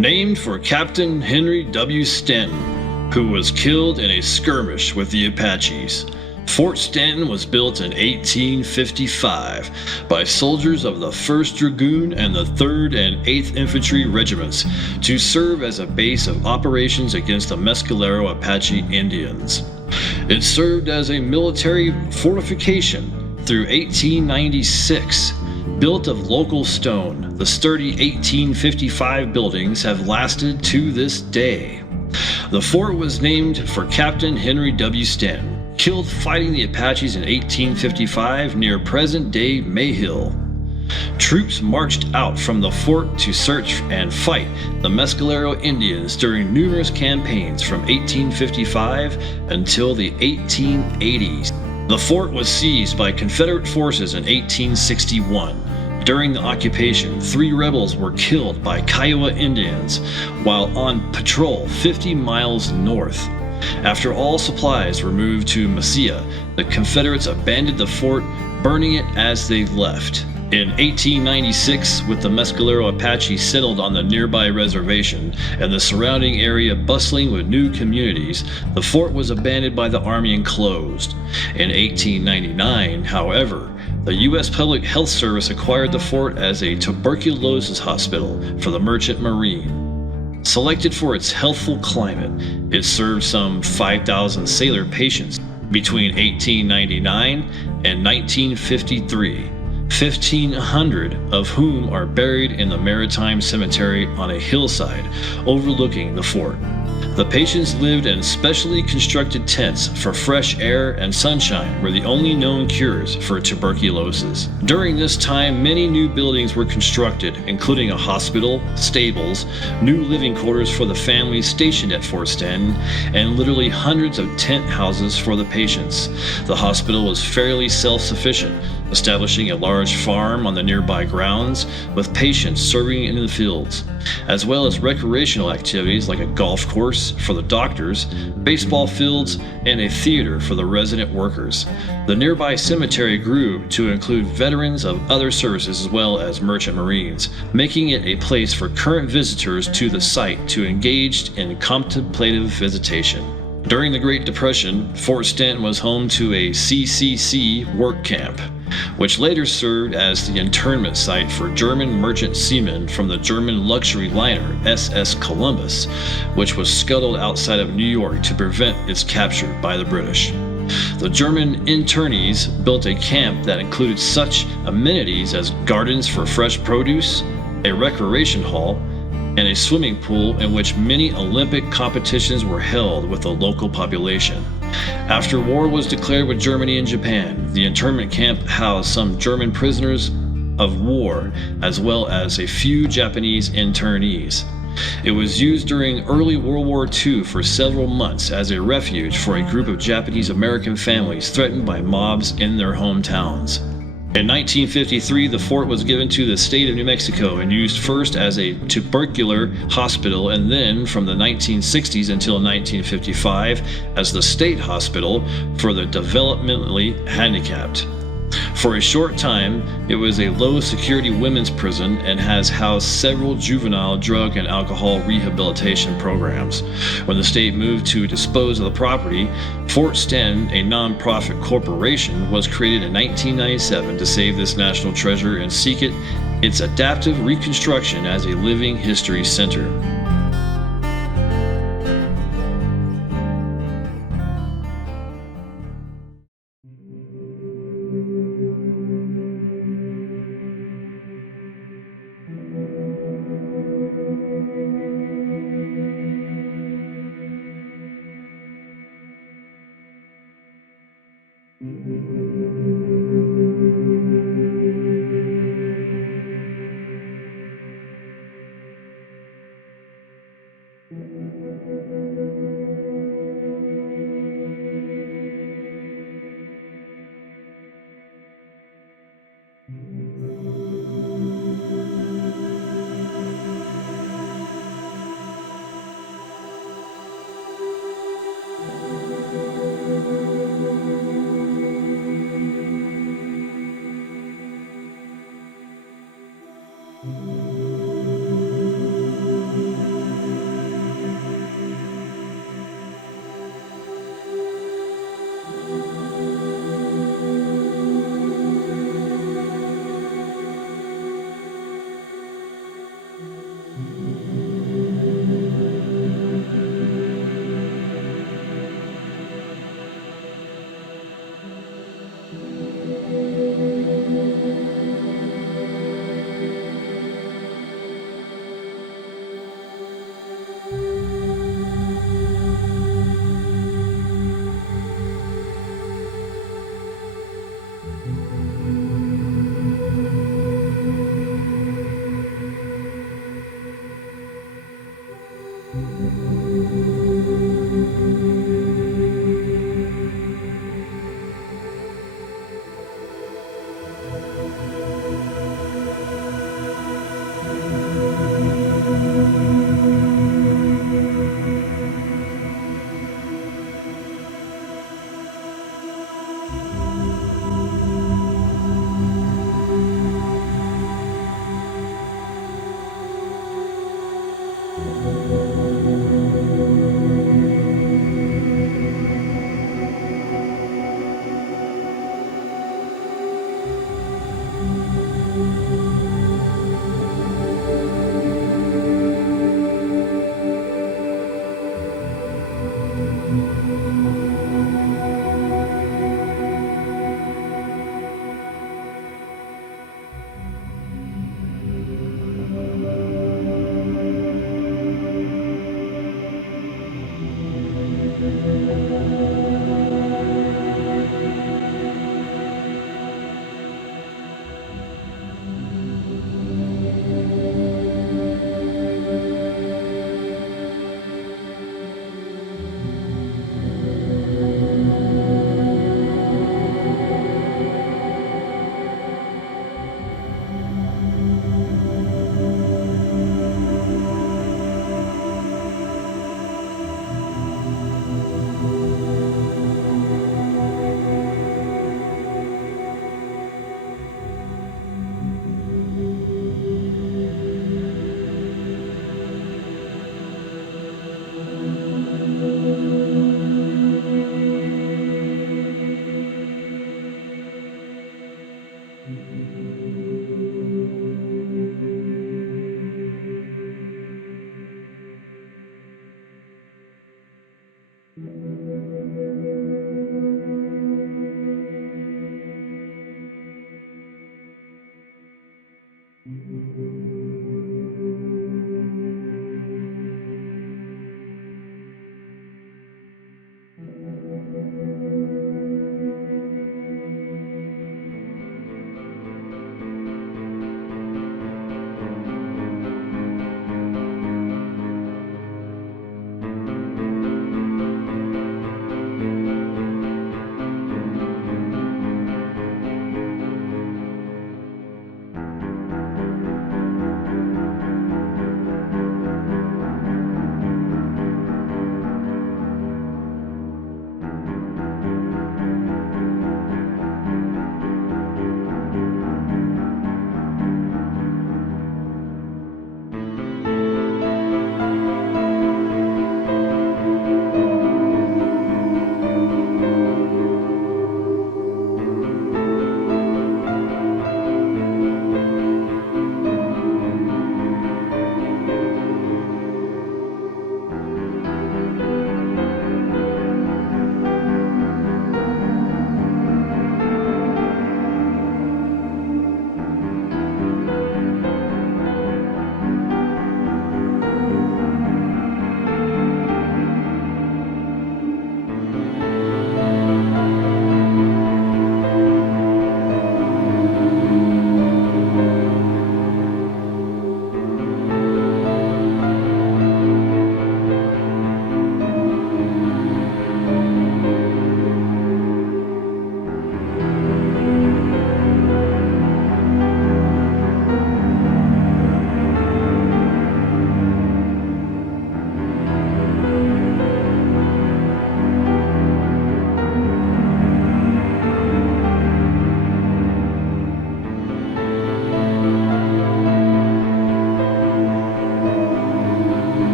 named for Captain Henry W. Stanton, who was killed in a skirmish with the Apaches. Fort Stanton was built in 1855 by soldiers of the 1st Dragoon and the 3rd and 8th Infantry Regiments to serve as a base of operations against the Mescalero Apache Indians. It served as a military fortification through 1896. Built of local stone, the sturdy 1855 buildings have lasted to this day. The fort was named for Captain Henry W. Stanton, killed fighting the Apaches in 1855 near present-day Mayhill. Troops marched out from the fort to search and fight the Mescalero Indians during numerous campaigns from 1855 until the 1880s. The fort was seized by Confederate forces in 1861. During the occupation, 3 rebels were killed by Kiowa Indians while on patrol 50 miles north. After all supplies were moved to Mesilla, the Confederates abandoned the fort, burning it as they left. In 1896, with the Mescalero Apache settled on the nearby reservation and the surrounding area bustling with new communities, the fort was abandoned by the Army and closed. In 1899, however, the U.S. Public Health Service acquired the fort as a tuberculosis hospital for the Merchant Marine. Selected for its healthful climate, it served some 5,000 sailor patients between 1899 and 1953. 1,500 of whom are buried in the Maritime Cemetery on a hillside overlooking the fort. The patients lived in specially constructed tents for fresh air and sunshine were the only known cures for tuberculosis. During this time, many new buildings were constructed, including a hospital, stables, new living quarters for the families stationed at Fort Stanton, and literally hundreds of tent houses for the patients. The hospital was fairly self-sufficient, establishing a large farm on the nearby grounds, with patients serving in the fields, as well as recreational activities like a golf course for the doctors, baseball fields, and a theater for the resident workers. The nearby cemetery grew to include veterans of other services as well as merchant marines, making it a place for current visitors to the site to engage in contemplative visitation. During the Great Depression, Fort Stanton was home to a CCC work camp, which later served as the internment site for German merchant seamen from the German luxury liner SS Columbus, which was scuttled outside of New York to prevent its capture by the British. The German internees built a camp that included such amenities as gardens for fresh produce, a recreation hall, and a swimming pool in which many Olympic competitions were held with the local population. After war was declared with Germany and Japan, the internment camp housed some German prisoners of war as well as a few Japanese internees. It was used during early World War II for several months as a refuge for a group of Japanese American families threatened by mobs in their hometowns. In 1953, the fort was given to the state of New Mexico and used first as a tubercular hospital and then from the 1960s until 1955 as the state hospital for the developmentally handicapped. For a short time, it was a low-security women's prison and has housed several juvenile drug and alcohol rehabilitation programs. When the state moved to dispose of the property, Fort Stanton, a non-profit corporation, was created in 1997 to save this national treasure and seek its adaptive reconstruction as a living history center.